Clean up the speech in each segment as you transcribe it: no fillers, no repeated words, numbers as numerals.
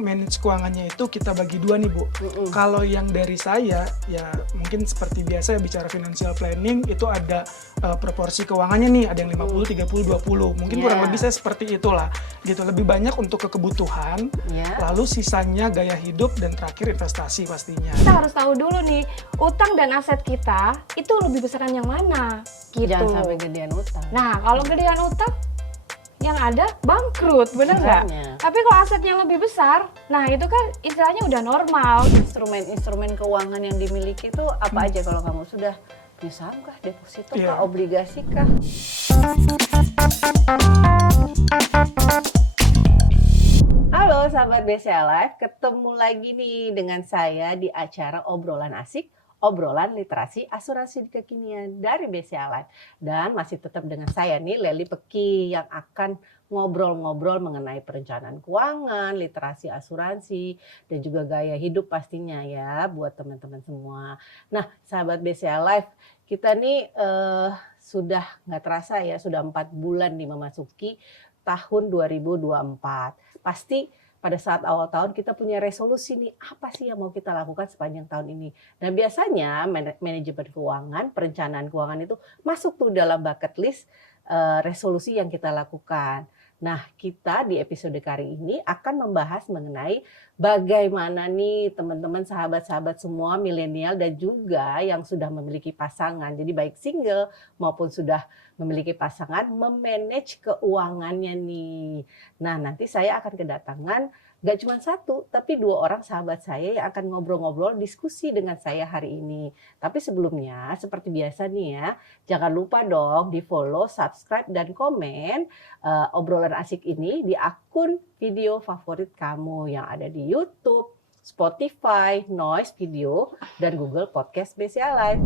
Manage keuangannya itu kita bagi dua nih Bu. Kalau yang dari saya ya mungkin seperti biasa ya bicara financial planning itu ada proporsi keuangannya nih, ada yang 50, 30, 20. Mungkin kurang lebih saya seperti itulah. Gitu, lebih banyak untuk kebutuhan, lalu sisanya gaya hidup dan terakhir investasi pastinya. Kita harus tahu dulu nih, utang dan aset kita itu lebih besaran yang mana gitu. Jangan sampai gedean utang. Nah, kalau gedean utang yang ada bangkrut, bener nggak? Tapi kalau asetnya lebih besar, nah itu kan istilahnya udah normal. Instrumen keuangan yang dimiliki itu apa aja kalau kamu sudah saham kah, deposito kah, obligasi kah? Halo sahabat BCA Live, ketemu lagi nih dengan saya di acara obrolan asik, obrolan literasi asuransi kekinian dari BCA Live. Dan masih tetap dengan saya nih, Lely Peki, yang akan ngobrol-ngobrol mengenai perencanaan keuangan, literasi asuransi, dan juga gaya hidup pastinya ya buat teman-teman semua. Nah, sahabat BCA Live, kita nih sudah nggak terasa ya, sudah 4 bulan nih memasuki tahun 2024. Pasti pada saat awal tahun kita punya resolusi nih, apa sih yang mau kita lakukan sepanjang tahun ini. Dan biasanya manajemen keuangan, perencanaan keuangan itu masuk tuh dalam bucket list resolusi yang kita lakukan. Nah, kita di episode kali ini akan membahas mengenai bagaimana nih teman-teman sahabat-sahabat semua milenial dan juga yang sudah memiliki pasangan. Jadi baik single maupun sudah memiliki pasangan memanage keuangannya nih. Nah, nanti saya akan kedatangan gak cuma satu, tapi 2 orang sahabat saya yang akan ngobrol-ngobrol diskusi dengan saya hari ini. Tapi sebelumnya, seperti biasa nih ya, jangan lupa dong di follow, subscribe, dan komen obrolan asik ini di akun video favorit kamu yang ada di YouTube, Spotify, Noise Video, dan Google Podcast BCA Live.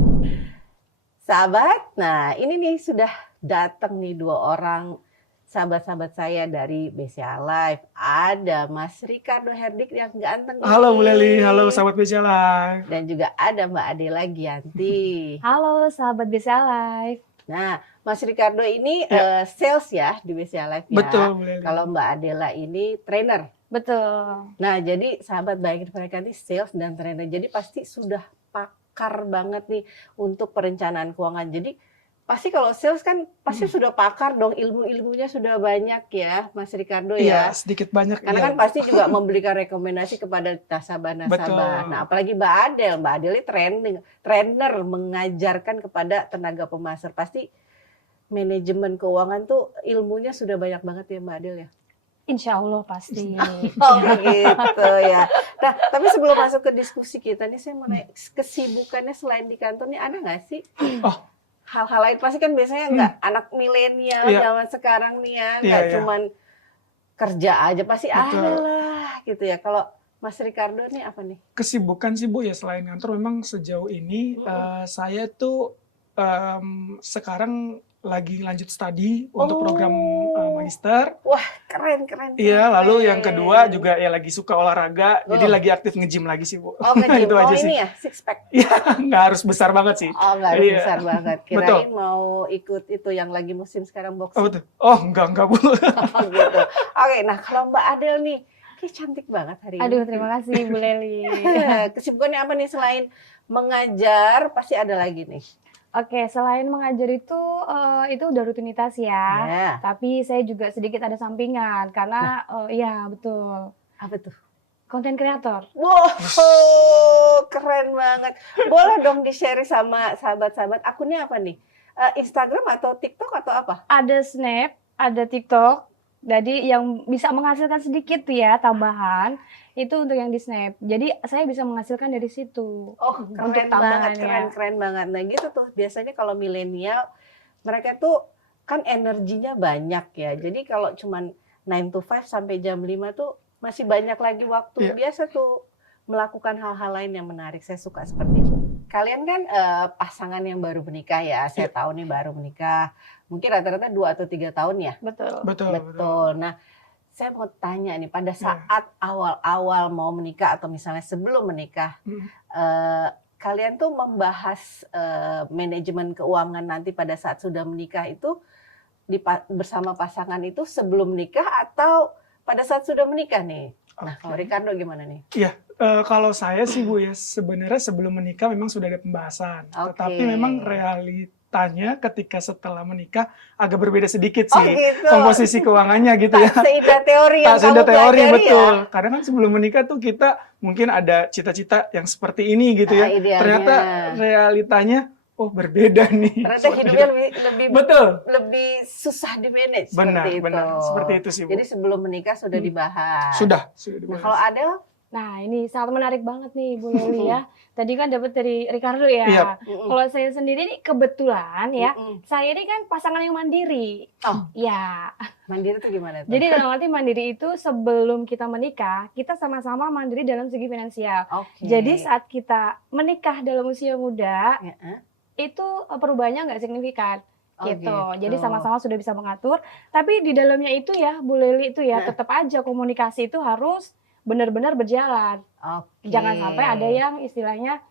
Sahabat, nah ini nih sudah datang nih 2 orang sahabat-sahabat saya dari BCA Live. Ada Mas Ricardo Herdik yang ganteng. Halo Bu Lely, halo sahabat BCA Live. Dan juga ada Mbak Adela Gianti. Halo sahabat BCA Live. Nah, Mas Ricardo ini sales ya di BCA Live ya. Betul Bu Lely. Kalau Mbak Adela ini trainer. Betul. Nah, jadi sahabat baik mereka ini sales dan trainer. Jadi pasti sudah pakar banget nih untuk perencanaan keuangan. Jadi pasti kalau sales kan pasti sudah pakar dong, ilmu-ilmunya sudah banyak ya Mas Ricardo ya. Iya, sedikit banyak. Karena kan pasti juga memberikan rekomendasi kepada nasabah-nasabah. Nah, apalagi Mbak Adel ini trainer mengajarkan kepada tenaga pemasar. Pasti manajemen keuangan tuh ilmunya sudah banyak banget ya Mbak Adel ya. Insya Allah pasti. Oh gitu ya. Nah, tapi sebelum masuk ke diskusi kita nih, saya mau nanya, kesibukannya selain di kantor nih ada nggak sih? Hal-hal lain pasti kan biasanya nggak anak milenial zaman sekarang nih ya, nggak cuman kerja aja, pasti ada lah gitu ya. Kalau Mas Ricardo nih apa nih? Kesibukan sih Bu ya, selain kantor memang sejauh ini saya tuh sekarang lagi lanjut studi untuk program magister. Wah, keren. Iya, lalu yang kedua juga ya lagi suka olahraga, jadi lagi aktif nge-gym lagi sih Bu. Oh, nge-gym. Itu aja ini sih. ya, six pack. Iya, nggak harus besar banget sih. Oh, nggak harus besar banget. Kirain Betul. mau ikut itu yang lagi musim sekarang boxing. Oh, betul. Oh, enggak Bu. Oh, gitu. Oke, nah kalau Mbak Adel nih, kayak cantik banget hari ini. Aduh, terima kasih Bu Lely. Kesibukannya apa nih selain mengajar? Pasti ada lagi nih. Oke, selain mengajar itu udah rutinitas ya. Tapi saya juga sedikit ada sampingan karena iya betul. Apa tuh? Konten kreator. Wow, keren banget. Boleh dong di-share sama sahabat-sahabat. Akunnya apa nih? Instagram atau TikTok atau apa? Ada Snap, ada TikTok. Jadi yang bisa menghasilkan sedikit tuh ya tambahan itu untuk yang di Snap. Jadi saya bisa menghasilkan dari situ. Oh, keren banget, keren banget. Nah gitu tuh biasanya kalau milenial mereka tuh kan energinya banyak ya. Jadi kalau cuman 9 to 5 sampai jam 5 tuh masih banyak lagi waktu. Biasa tuh melakukan hal-hal lain yang menarik. Saya suka seperti itu. Kalian kan pasangan yang baru menikah ya. Saya tahu nih baru menikah. Mungkin rata-rata 2 atau 3 tahun ya. Betul. Nah, saya mau tanya nih, pada saat awal-awal mau menikah atau misalnya sebelum menikah, kalian tuh membahas manajemen keuangan nanti pada saat sudah menikah itu bersama pasangan itu sebelum menikah atau pada saat sudah menikah nih? Nah, kalau Oke. Ricardo gimana nih? Iya, kalau saya sih Bu ya, sebenarnya sebelum menikah memang sudah ada pembahasan. Tetapi Oke. memang realitanya ketika setelah menikah agak berbeda sedikit Oh sih gitu. komposisi keuangannya gitu ya. Tak seindah teori yang Tak seindah kamu teori, pelajari betul. ya. Kadang kan sebelum menikah tuh kita mungkin ada cita-cita yang seperti ini gitu ya. Idealnya. Ternyata realitanya, oh berbeda nih. Ternyata Seperti hidupnya itu. lebih Betul. lebih susah di manage Benar, seperti itu. benar. Seperti itu sih Bu. Jadi sebelum menikah sudah dibahas. Sudah Nah, dibahas. kalau ada Nah, ini sangat menarik banget nih Bu Leli ya. Tadi kan dapat dari Ricardo ya. Iya. Kalau saya sendiri nih kebetulan ya, Mm-mm. saya ini kan pasangan yang mandiri. Oh. Ya. Mandiri itu gimana tuh? Jadi dalam arti mandiri itu sebelum kita menikah, kita sama-sama mandiri dalam segi finansial. Oke. Jadi saat kita menikah dalam usia muda, Ya, itu perubahannya nggak signifikan. Oh, Gitu. Jadi gitu. sama-sama sudah bisa mengatur. Tapi di dalamnya itu ya, Bu Leli itu ya, Nah. tetap aja komunikasi itu harus benar-benar berjalan. Oke. Jangan sampai ada yang istilahnya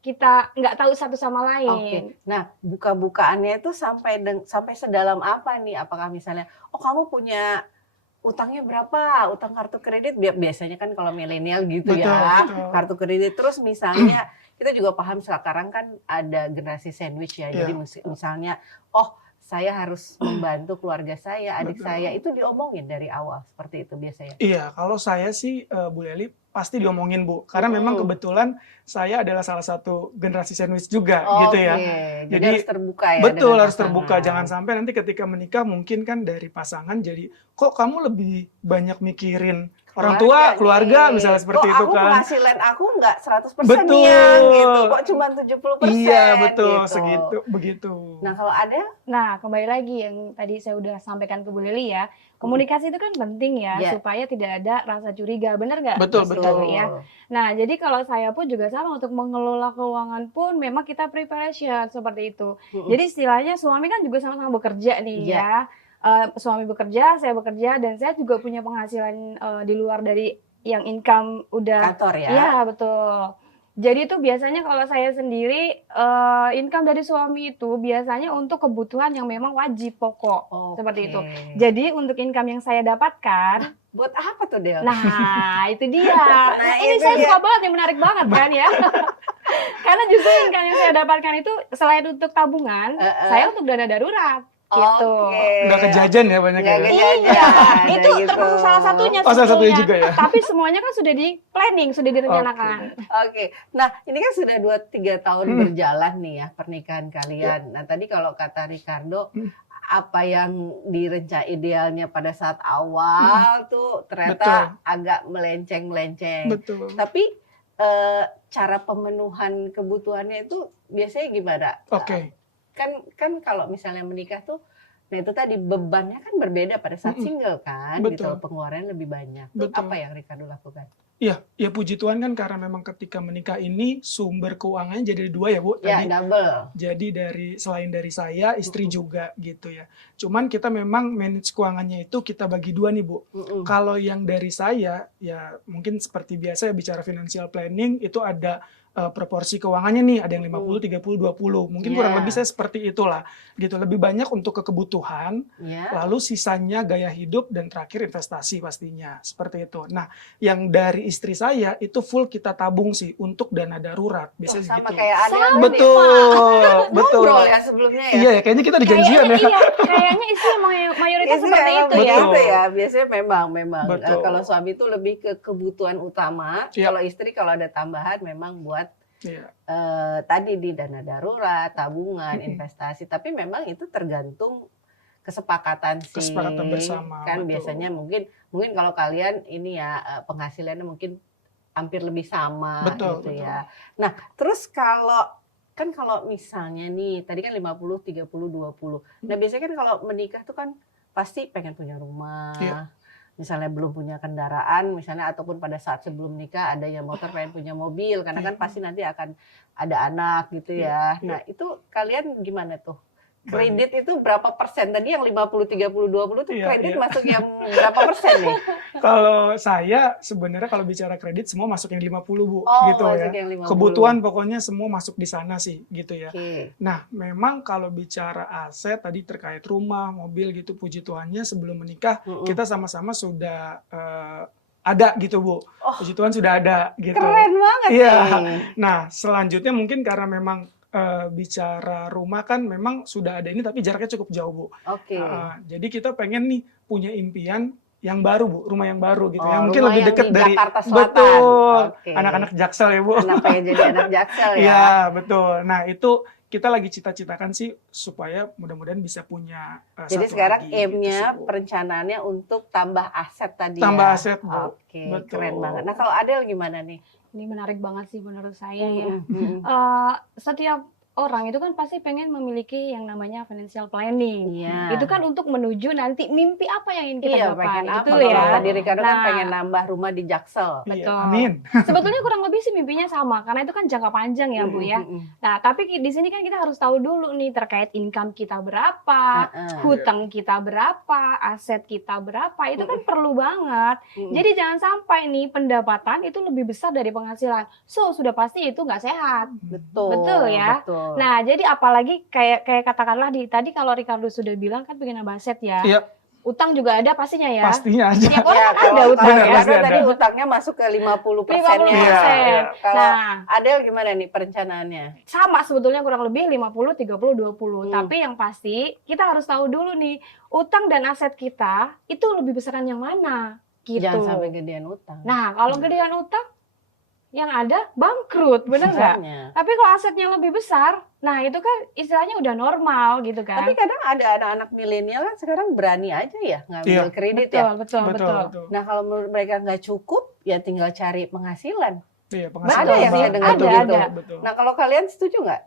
kita nggak tahu satu sama Oke. lain. Nah, buka-bukaannya itu sampai sedalam apa nih? Apakah misalnya, oh kamu punya utangnya berapa? Utang kartu kredit biasanya kan kalau milenial gitu Betul, ya. betul. Kartu kredit terus misalnya kita juga paham sekarang kan ada generasi sandwich ya. Iya. Jadi misalnya, oh saya harus membantu keluarga saya, adik Betul. saya, itu diomongin dari awal seperti itu biasanya. Iya, kalau saya sih Bu Leli pasti diomongin Bu, karena memang kebetulan saya adalah salah satu generasi sandwich juga gitu ya. Jadi Jadi, harus terbuka ya. Betul, dengan harus terbuka. pasangan. Jangan sampai nanti ketika menikah mungkin kan dari pasangan jadi kok kamu lebih banyak mikirin orang tua, keluarga nih. misalnya seperti Kok itu aku kan. penghasilan aku nggak 100% Betul. yang gitu. Kok cuma 70%. Iya, betul, gitu. segitu begitu. Nah, kalau ada Nah, kembali lagi yang tadi saya udah sampaikan ke Bu Leli ya, komunikasi itu kan penting ya, Iya. supaya tidak ada rasa curiga, benar nggak? Betul, Bu betul. Leli ya. Nah, jadi kalau saya pun juga sama untuk mengelola keuangan pun memang kita preparation seperti itu. Jadi istilahnya suami kan juga sama-sama bekerja nih Iya. ya. Suami bekerja, saya bekerja, dan saya juga punya penghasilan di luar dari yang income udah. kantor ya. Iya, betul. Jadi itu biasanya kalau saya sendiri income dari suami itu biasanya untuk kebutuhan yang memang wajib pokok. Oke. Seperti itu. Jadi untuk income yang saya dapatkan, Buat apa tuh Del? nah itu dia. Nah, Ini itu saya dia. suka banget, yang menarik banget kan ya. Karena justru income yang saya dapatkan itu selain untuk tabungan, saya untuk dana darurat. Gitu. Oke. Nggak kejajan ya banyak Nggak ya. kejajan. Iya, Ada itu gitu. termasuk salah satunya Oh, salah satunya sebetulnya. juga ya. Tapi semuanya kan sudah di planning, sudah direncanakan. Oke, nah ini kan sudah 2-3 tahun berjalan nih ya pernikahan kalian. Nah tadi kalau kata Ricardo, apa yang direncana idealnya pada saat awal tuh ternyata agak melenceng-melenceng. Betul. Tapi cara pemenuhan kebutuhannya itu biasanya gimana? Oke. Kan kalau misalnya menikah tuh, nah itu tadi bebannya kan berbeda pada saat single kan, gitu Betul. pengeluaran lebih banyak. Tuh Betul. apa yang Ricardo lakukan? Iya, ya puji Tuhan kan karena memang ketika menikah ini sumber keuangannya jadi dua ya Bu Ya tadi. double. Jadi selain dari saya, istri juga gitu ya. Cuman kita memang manage keuangannya itu kita bagi dua nih Bu. Kalau yang dari saya, ya mungkin seperti biasa ya bicara financial planning itu ada proporsi keuangannya nih, ada yang 50, 30, 20. Mungkin kurang lebih saya seperti itulah. Gitu, lebih banyak untuk kebutuhan, Ya. lalu sisanya gaya hidup dan terakhir investasi pastinya. Seperti itu. Nah, yang dari istri saya itu full kita tabung sih untuk dana darurat. Biasanya Sama gitu. kayak Adel tadi, Betul, betul. ngobrol ya sebelumnya ya. Iya, kayaknya kita di janjian ya. Iya, kayaknya istri mayoritas Istri seperti emang itu ya. Betul. begitu ya. Biasanya memang Betul. kalau suami itu lebih ke kebutuhan utama. Iya. Kalau istri kalau ada tambahan memang buat Iya. tadi di dana darurat, tabungan, investasi. Tapi memang itu tergantung kesepakatan bersama, kan betul. biasanya mungkin kalau kalian ini ya penghasilannya mungkin hampir lebih sama Betul, gitu betul. ya. Nah, terus kalau misalnya nih tadi kan 50 30 20. Nah, biasanya kan kalau menikah tuh kan pasti pengen punya rumah. Iya. Misalnya belum punya kendaraan, misalnya ataupun pada saat sebelum nikah ada yang motor pengen punya mobil karena kan pasti nanti akan ada anak gitu ya. Iya. Nah, itu kalian gimana tuh? Kredit itu berapa persen? Tadi yang 50 30 20 tuh Iya, kredit iya. masuk yang berapa persen nih? Kalau saya sebenarnya kalau bicara kredit semua masuk yang 50 Bu, Oh, gitu ya. masuk yang 50. Kebutuhan pokoknya semua masuk di sana sih, gitu ya. Oke. Nah, memang kalau bicara aset tadi terkait rumah, mobil gitu, puji Tuhannya sebelum menikah kita sama-sama sudah ada gitu Bu. Oh. Puji Tuhan sudah ada gitu. Keren banget Iya. nih. Nah, selanjutnya mungkin karena memang bicara rumah kan memang sudah ada ini tapi jaraknya cukup jauh Bu. Oke. Jadi kita pengen nih punya impian yang baru Bu, rumah yang baru gitu. Oh, yang mungkin rumah lebih yang dekat di dari Jakarta Selatan. betul. Oke. Anak-anak Jaksel ya Bu. Anak pengen jadi anak Jaksel ya. Iya, betul. Nah, itu kita lagi cita-citakan sih supaya mudah-mudahan bisa punya Jadi satu sekarang lagi, gitu aim-nya, sih, Bu. perencanaannya untuk tambah aset tadi Tambah ya. aset, Bu. Oke, Betul. keren banget. Nah, kalau Adel gimana nih? Ini menarik banget sih menurut saya ya. Mm-mm. Setiap orang itu kan pasti pengen memiliki yang namanya financial planning. Iya. Itu kan untuk menuju nanti mimpi apa yang ingin kita Iya, gapai. pengen apa? Itu Kalau ya. tadi Ricardo kan Nah. pengen nambah rumah di Jaksel. Iya, Betul. amin. Sebetulnya kurang lebih sih mimpinya sama karena itu kan jangka panjang ya Bu ya. Nah, tapi di sini kan kita harus tahu dulu nih terkait income kita berapa, hutang kita berapa, aset kita berapa. Itu kan perlu banget. Jadi jangan sampai nih pendapatan itu lebih besar dari penghasilan. So, sudah pasti itu nggak sehat. Betul. Betul ya. Betul. Nah, jadi apalagi kayak katakanlah tadi kalau Ricardo sudah bilang kan pengen nambah aset ya. Iya, Utang juga ada pastinya ya. pastinya aja. Setiap orang Ya, kan ada kalau utang benar, ya. pasti Ricardo ada. tadi utangnya masuk ke 50%-nya. 50%. Iya, iya. Kalau Nah, Adel gimana nih perencanaannya? sama sebetulnya kurang lebih 50 30 20. Hmm. Tapi yang pasti kita harus tahu dulu nih, utang dan aset kita itu lebih besaran yang mana gitu. Jangan sampai gedean utang. Nah, kalau gedean utang yang ada bangkrut, bener nggak? Makanya. Tapi kalau asetnya lebih besar, nah itu kan istilahnya udah normal gitu kan. Tapi kadang ada anak-anak milenial kan sekarang berani aja ya ngambil Iya. kredit betul, ya. betul, Betul, betul. betul. Nah, kalau menurut mereka nggak cukup, ya tinggal cari penghasilan. Iya, Ada yang saya dengar ada, begitu. ada. Betul. Nah, kalau kalian setuju nggak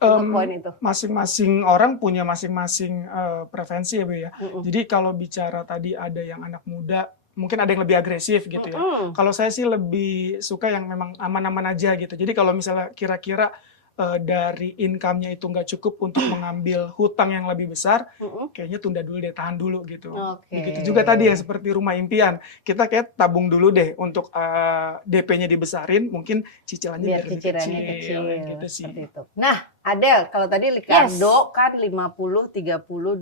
untuk Em, poin itu? masing-masing orang punya masing-masing preferensi ya Bu ya. Mm-mm. Jadi kalau bicara tadi ada yang anak muda, mungkin ada yang lebih agresif gitu ya. Mm-mm. Kalau saya sih lebih suka yang memang aman-aman aja gitu. Jadi kalau misalnya kira-kira dari income-nya itu nggak cukup untuk mengambil hutang yang lebih besar, Mm-mm. kayaknya tunda dulu deh, tahan dulu gitu. Oke. Begitu juga tadi yang seperti rumah impian. Kita kayak tabung dulu deh untuk DP-nya dibesarin, mungkin cicilannya Biar biar lebih cicilannya kecil, kecil, gitu sih. seperti itu. Nah, Adel, kalau tadi Ricardo kan 50 30 20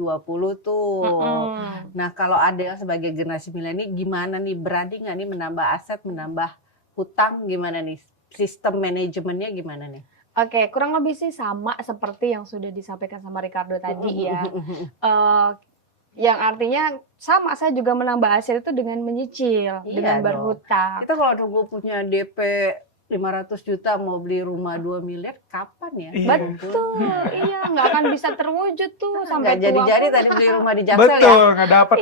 tuh. Mm-mm. Nah, kalau Adel sebagai generasi milenial gimana nih, berani nggak nih menambah aset, menambah hutang, gimana nih? Sistem manajemennya gimana nih? Oke, kurang lebih sih sama seperti yang sudah disampaikan sama Ricardo tadi ya. Yang artinya sama, saya juga menambah aset itu dengan menyicil, Iya dengan dong. berhutang. Kita kalau nunggu punya DP 500 juta mau beli rumah 2 miliar, kapan ya? Iya. Betul, iya nggak akan bisa terwujud tuh sampai Nggak jadi-jadi tua. tadi beli rumah di Jaksel ya? Betul, nggak dapat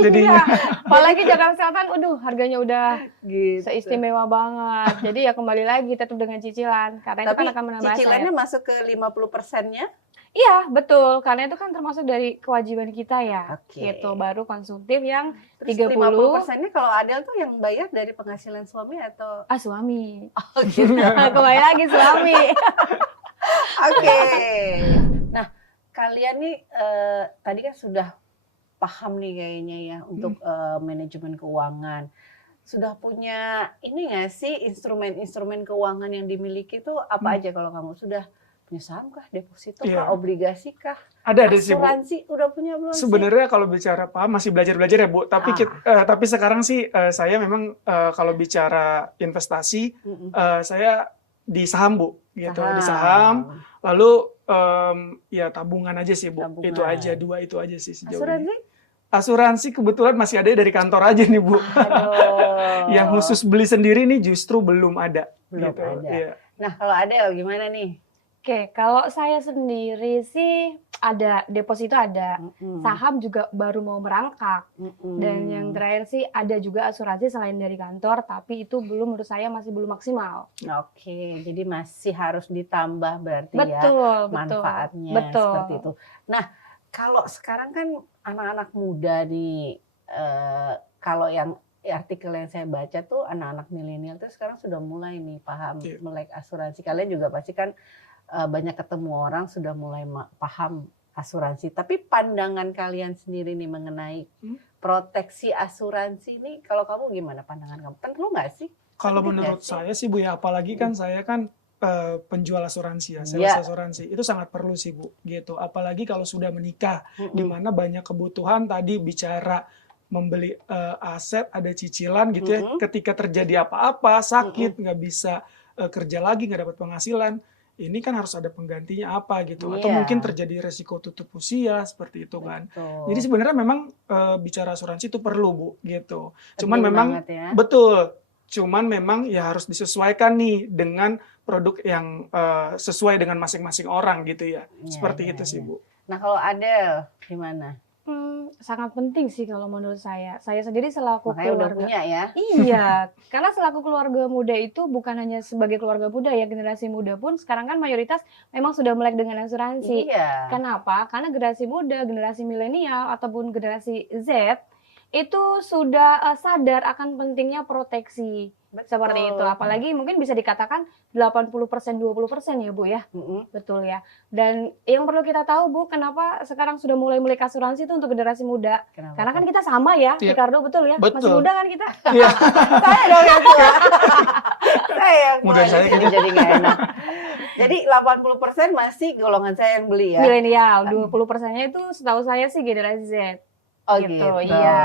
jadinya. Iya, apalagi Jakarta Selatan, harganya udah Gitu. seistimewa banget. Jadi ya kembali lagi tetap dengan cicilan, karena itu Tapi kan akan menambah aset. cicilannya masuk ke 50%-nya? Iya, betul. Karena itu kan termasuk dari kewajiban kita ya. Oke. Gitu, baru konsumtif yang Terus 30. 50%-nya kalau Adel tuh yang bayar dari penghasilan suami atau? suami. Oh gitu. Kembali lagi suami. Oke. Nah, kalian nih tadi kan sudah paham nih kayaknya ya untuk manajemen keuangan. Sudah punya ini nggak sih instrumen-instrumen keuangan yang dimiliki tuh apa aja kalau kamu? Sudah punya saham kah, deposito kah, Iya. obligasi kah, Ada sih Bu. asuransi udah punya belum sih? Sebenarnya kalau bicara paham masih belajar-belajar ya Bu. Tapi tapi sekarang sih saya memang kalau bicara investasi Mm-mm. saya di saham Bu, gitu. Di Saham. saham. Lalu ya tabungan aja sih Bu. Tabungan. Itu aja, dua itu aja sih sejauh Asuransi? ini. Asuransi kebetulan masih ada dari kantor aja nih Bu. Aduh. Yang khusus beli sendiri nih justru belum ada. Belum gitu. ada. Iya. Nah, kalau Adel gimana nih? Oke, kalau saya sendiri sih ada deposito ada. Mm-mm. Saham juga baru mau merangkak. Mm-mm. Dan yang terakhir sih ada juga asuransi selain dari kantor, tapi itu belum, menurut saya masih belum maksimal. Oke, jadi masih harus ditambah berarti ya Betul, betul. manfaatnya Betul. seperti itu. Nah, kalau sekarang kan anak-anak muda nih, kalau yang artikel yang saya baca tuh anak-anak milenial tuh sekarang sudah mulai nih paham Iya. melek asuransi. Kalian juga pasti kan banyak ketemu orang sudah mulai paham asuransi. Tapi pandangan kalian sendiri nih mengenai proteksi asuransi ini, kalau kamu gimana pandangan kamu? Perlu nggak sih? Kalau Penting menurut nggak sih? saya sih Bu ya, apalagi kan saya kan penjual asuransi ya, sales Iya. asuransi. Itu sangat perlu sih Bu, gitu. Apalagi kalau sudah menikah, di Mm-mm. mana banyak kebutuhan tadi bicara membeli aset, ada cicilan gitu ya. Ketika terjadi apa-apa, sakit, nggak bisa kerja lagi, nggak dapat penghasilan, ini kan harus ada penggantinya apa gitu. Atau mungkin terjadi resiko tutup usia seperti itu kan. Jadi sebenarnya memang bicara asuransi itu perlu Bu gitu. Cuman memang betul. Cuman memang ya harus disesuaikan nih dengan produk yang sesuai dengan masing-masing orang gitu ya. Seperti itu sih Bu. Nah kalau Adele gimana? Sangat penting sih kalau menurut saya. Saya sendiri selaku Makanya keluarga. udah punya ya. Iya, karena selaku keluarga muda itu bukan hanya sebagai keluarga muda ya, generasi muda pun sekarang kan mayoritas memang sudah melek dengan asuransi. Iya. Kenapa? Karena generasi muda, generasi milenial ataupun generasi Z itu sudah sadar akan pentingnya proteksi. Seperti itu. Apalagi mungkin bisa dikatakan 80% 20% ya Bu ya. Betul ya. Dan yang perlu kita tahu Bu, kenapa sekarang sudah mulai melek asuransi itu untuk generasi muda? Karena kan kita sama ya, Ricardo, betul ya? Betul. Masih muda kan kita? Iya. Saya dong yang tua. Saya yang Muda saya jadi nggak enak. Jadi 80% masih golongan saya yang beli ya. Milenial, 20%-nya itu setahu saya sih generasi Z. Oh gitu, gitu. iya.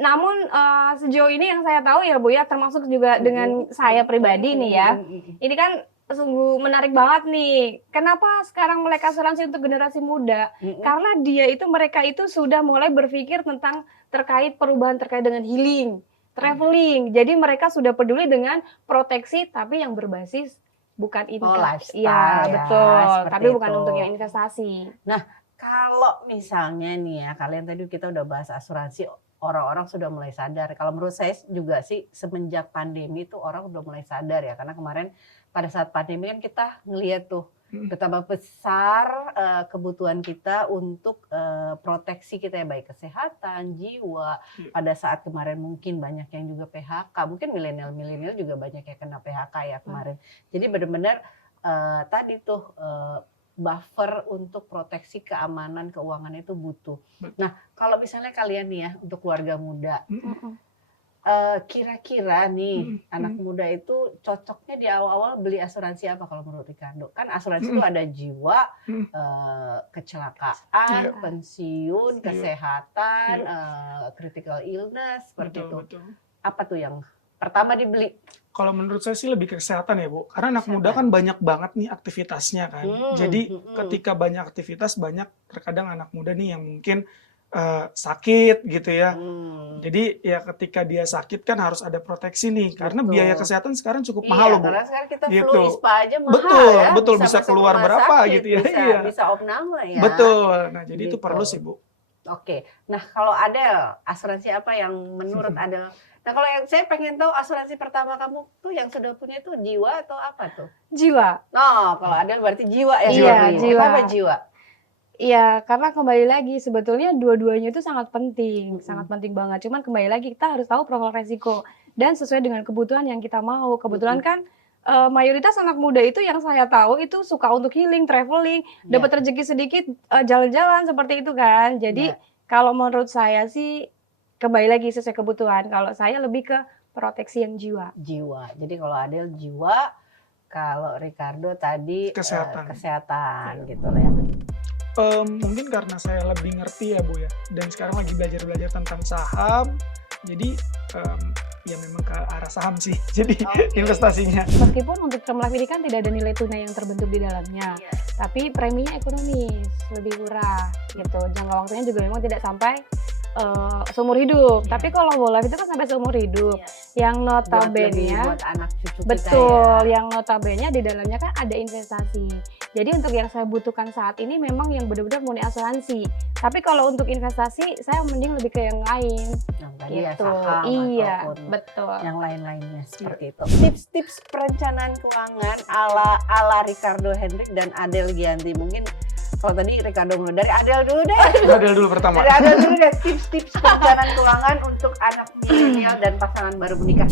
Namun sejauh ini yang saya tahu ya Bu ya, termasuk juga dengan saya pribadi nih ya, ini kan sungguh menarik banget nih. Kenapa sekarang melek asuransi untuk generasi muda? Karena mereka itu sudah mulai berpikir tentang terkait perubahan terkait dengan healing, traveling. Jadi mereka sudah peduli dengan proteksi tapi yang berbasis bukan income. Lifestyle Iya, betul. Tapi bukan itu. untuk yang investasi. Nah, kalau misalnya nih ya, kalian tadi kita udah bahas asuransi, orang-orang sudah mulai sadar. Kalau menurut saya juga sih semenjak pandemi itu orang udah mulai sadar ya. Karena kemarin pada saat pandemi kan kita ngeliat tuh betapa besar kebutuhan kita untuk proteksi kita ya, baik kesehatan, jiwa. Pada saat kemarin mungkin banyak yang juga PHK, mungkin milenial juga banyak yang kena PHK ya kemarin. Jadi benar-benar tadi tuh buffer untuk proteksi keamanan keuangan itu butuh. Nah, kalau misalnya kalian nih ya untuk keluarga muda, kira-kira nih anak muda itu cocoknya di awal-awal beli asuransi apa kalau menurut Ricardo? Kan asuransi itu ada jiwa, kecelakaan, pensiun, kesehatan, critical illness, seperti itu. Betul. Apa tuh yang pertama dibeli? Kalau menurut saya sih lebih ke kesehatan ya Bu, karena anak muda kan banyak banget nih aktivitasnya kan. Jadi ketika banyak aktivitas, banyak terkadang anak muda nih yang mungkin sakit gitu ya. Jadi ya ketika dia sakit kan harus ada proteksi nih, karena biaya kesehatan sekarang cukup mahal loh Bu. Karena sekarang kita Gitu. flu ISPA aja mahal Betul, ya. bisa masuk keluar rumah berapa sakit, gitu ya. Bisa opname ya. Betul, nah jadi itu Gitu. perlu sih Bu. Oke, nah kalau Adele, asuransi apa yang menurut Adele? Nah kalau yang saya pengen tahu asuransi pertama kamu tuh yang sudah punya tuh jiwa atau apa tuh? Jiwa. Oh, kalau Adele berarti jiwa ya? Iya, jiwa. Kenapa jiwa? Iya, karena kembali lagi sebetulnya dua-duanya itu sangat penting banget. Cuman kembali lagi kita harus tahu profil resiko dan sesuai dengan kebutuhan yang kita mau. Kebetulan kan mayoritas anak muda itu yang saya tahu itu suka untuk healing, traveling, dapat rezeki sedikit, jalan-jalan seperti itu kan. Jadi kalau menurut saya sih kembali lagi sesuai kebutuhan. Kalau saya lebih ke proteksi yang jiwa. Jiwa. Jadi kalau Adele jiwa, kalau Ricardo tadi kesehatan gitu lah ya. Mungkin karena saya lebih ngerti ya Bu ya, dan sekarang lagi belajar tentang saham, jadi ya memang ke arah saham sih, jadi investasinya. Meskipun untuk term life ini kan tidak ada nilai tunai yang terbentuk di dalamnya, tapi preminya ekonomis, lebih murah gitu. Jangka waktunya juga memang tidak sampai seumur hidup. Tapi kalau whole life itu kan sampai seumur hidup. Yang notabene-nya buat anak cucu betul, kita ya. yang notabene di dalamnya kan ada investasi. Jadi untuk yang saya butuhkan saat ini memang yang benar-benar murni asuransi. Tapi kalau untuk investasi saya mending lebih ke yang lain. Yang tadi ya Gitu. saham Iya, ataupun betul. yang lain-lainnya seperti itu. Tips-tips perencanaan keuangan ala Ricardo Hendrik dan Adele Gianti. Mungkin kalau tadi Ricardo mulai dari Adele dulu deh. Adele dulu pertama. Dari Adele dulu deh, tips-tips perencanaan keuangan untuk anak milenial dan pasangan baru menikah.